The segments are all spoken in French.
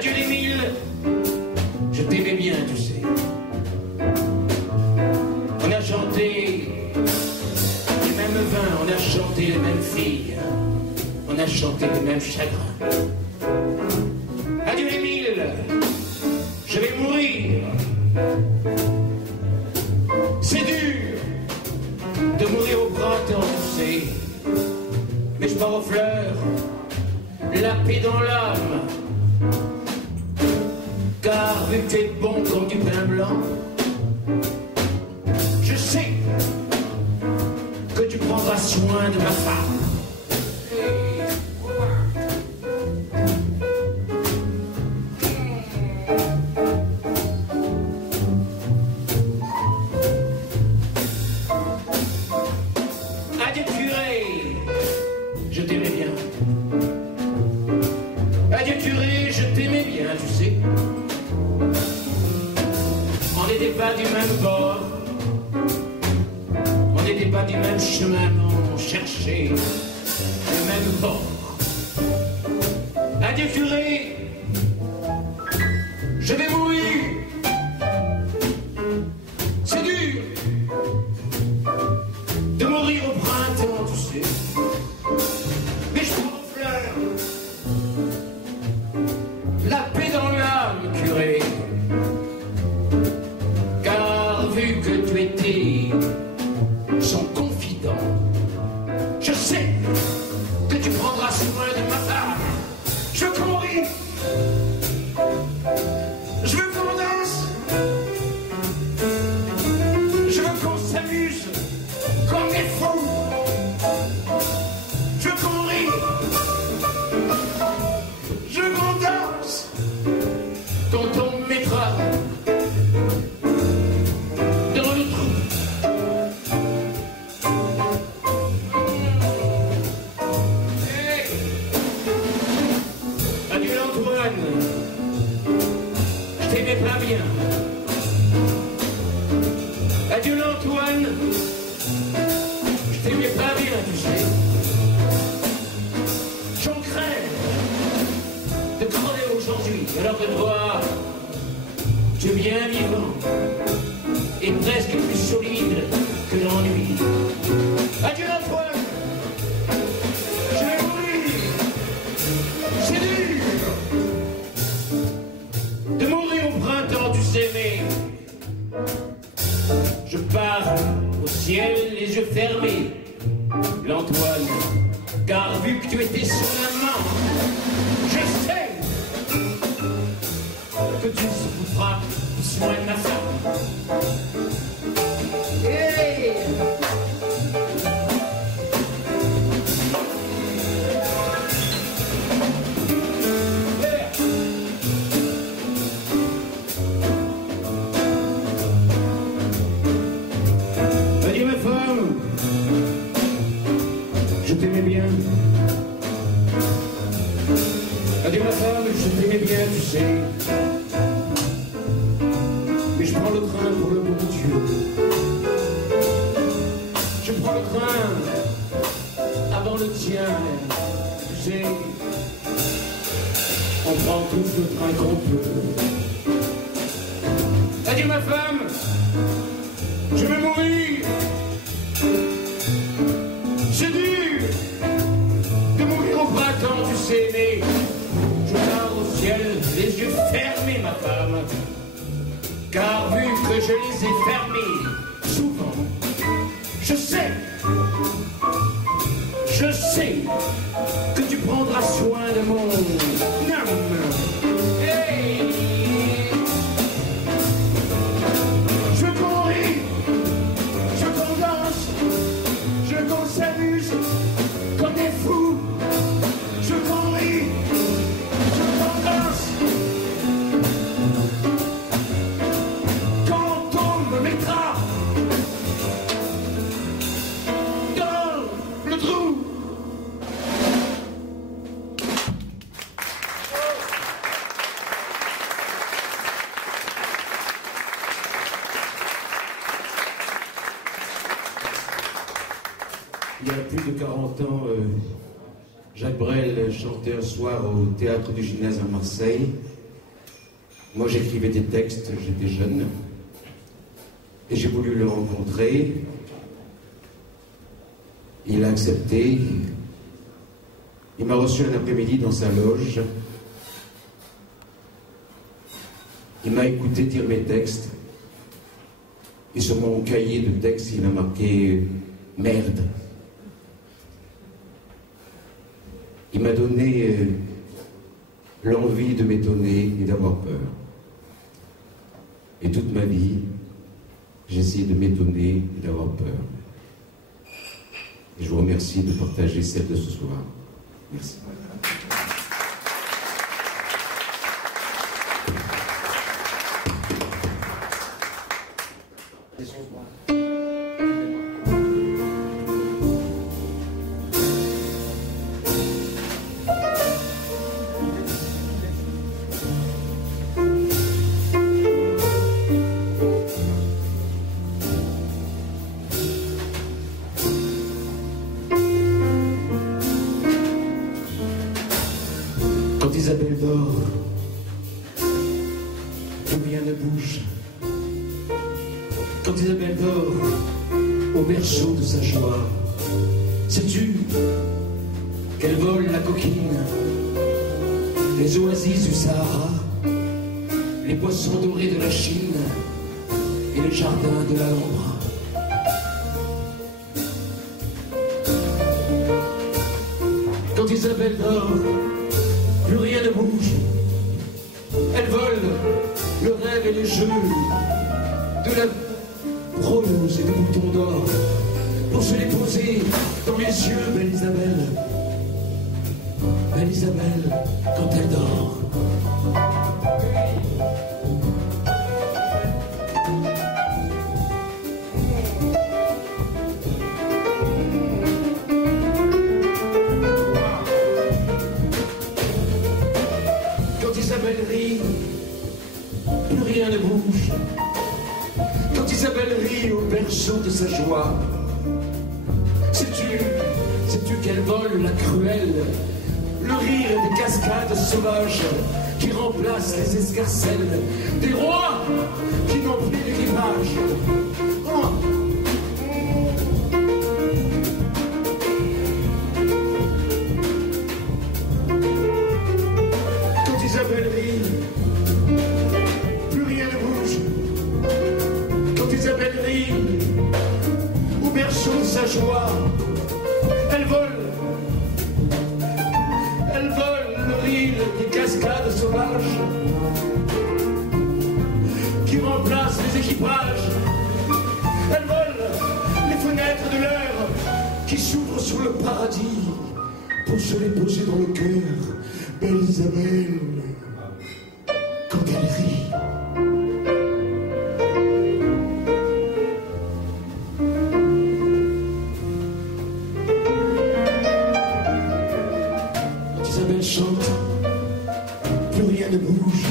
Adieu les mille, je t'aimais bien, tu sais. On a chanté les mêmes vins, on a chanté les mêmes filles, on a chanté les mêmes chagrins. Adieu les mille, je vais mourir. C'est dur de mourir au printemps, tu sais, mais je pars aux fleurs, la paix dans l'âme. Car vu que tu es bon comme du pain blanc, je sais que tu prendras soin de ma femme. Adieu curé, je t'aimais bien. Adieu curé, je t'aimais bien, tu sais. On n'était pas du même bord, on n'était pas du même chemin, on cherchait le même bord. Adieu curé, je vais mourir. C'est dur de mourir au printemps, tu sais, mais je prends aux fleurs, la paix dans l'âme, curé. Vu que tu étais son confident, je sais que tu prendras soin de ma femme. Je veux qu'on rit, je veux qu'on danse, je veux qu'on s'amuse comme des fous. Je veux qu'on rit, je veux qu'on danse quand on mettra pas bien. Adieu l'Antoine, je t'aimais pas bien, tu sais. J'en crains de crever aujourd'hui, alors que toi, tu es bien vivant et presque plus solide que l'ennui. Adieu l'Antoine, je vais mourir, c'est dur de mourir au printemps, tu sais, mais je pars au ciel les yeux fermés, l'Antoine, car vu que tu étais son amant, je sais que tu feras soin de ma femme. Hey! Adieu ma femme, je t'aimais bien. Adieu ma femme, je t'aimais bien, tu sais. Mais je prends le train pour le bon Dieu. Je prends le train avant le tien, tu sais. On prend tous le train qu'on peut. Adieu ma femme, je vais mourir. C'est dur de mourir au printemps, tu sais, mais je pars au ciel, les yeux fermés, ma femme. Car vu que je les ai fermés souvent, je sais que tu prendras soin de mon âme. Hey! Je veux qu'on rit, je veux qu'on danse, je veux qu'on s'amuse comme des fous. Je veux qu'on rit, je veux qu'on danse. Quand on me mettra dans le trou. Il y a plus de 40 ans, Jacques Brel chantait un soir au théâtre du Gymnase à Marseille. Moi, j'écrivais des textes, j'étais jeune, et j'ai voulu le rencontrer. Il a accepté. Il m'a reçu un après-midi dans sa loge. Il m'a écouté dire mes textes. Et sur mon cahier de texte, il a marqué « merde ». Il m'a donné l'envie de m'étonner et d'avoir peur. Et toute ma vie, j'ai essayé de m'étonner et d'avoir peur. Et je vous remercie de partager celle de ce soir. Merci. Quand Isabelle dort, plus rien ne bouge. Quand Isabelle dort, au berceau de sa joie, sais-tu qu'elle vole la coquine, les oasis du Sahara, les poissons dorés de la Chine et le jardin de l'Alhambra. Quand Isabelle dort, plus rien ne bouge. Elle vole le rêve et les jeux de la rose et des boutons d'or pour se les poser dans les yeux, belle Isabelle. Belle Isabelle, quand elle dort. Isabelle rit, plus rien ne bouge. Quand Isabelle rit au berceau de sa joie, sais-tu qu'elle vole la cruelle, le rire des cascades sauvages qui remplacent les escarcelles des rois qui n'ont plus d'équipage. Oh. Isabelle rit, plus rien ne bouge. Quand Isabelle rit, au berceau de sa joie, elle vole le rire des cascades sauvages qui remplacent les équipages. Elle vole les fenêtres de l'air qui s'ouvrent sur le paradis pour se les poser dans le cœur. Belle Isabelle, quand elle rit. Quand Isabelle chante, plus rien ne bouge.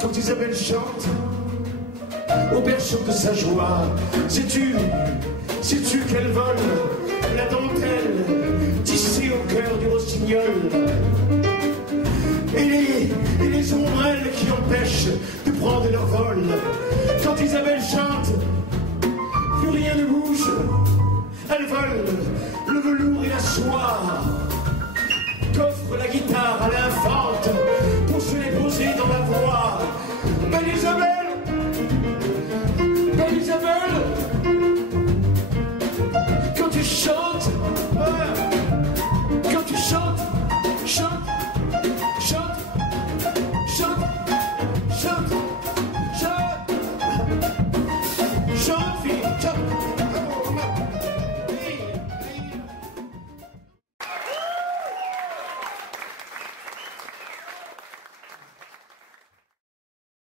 Quand Isabelle chante, au berceau de sa joie, sais-tu qu'elle vole la dentelle tissée au cœur du rossignol et les ombrelles qui empêchent de prendre leur vol. Quand Isabelle chante, plus rien ne bouge. Elle vole le velours et la soie qu'offre la guitare à l'infâme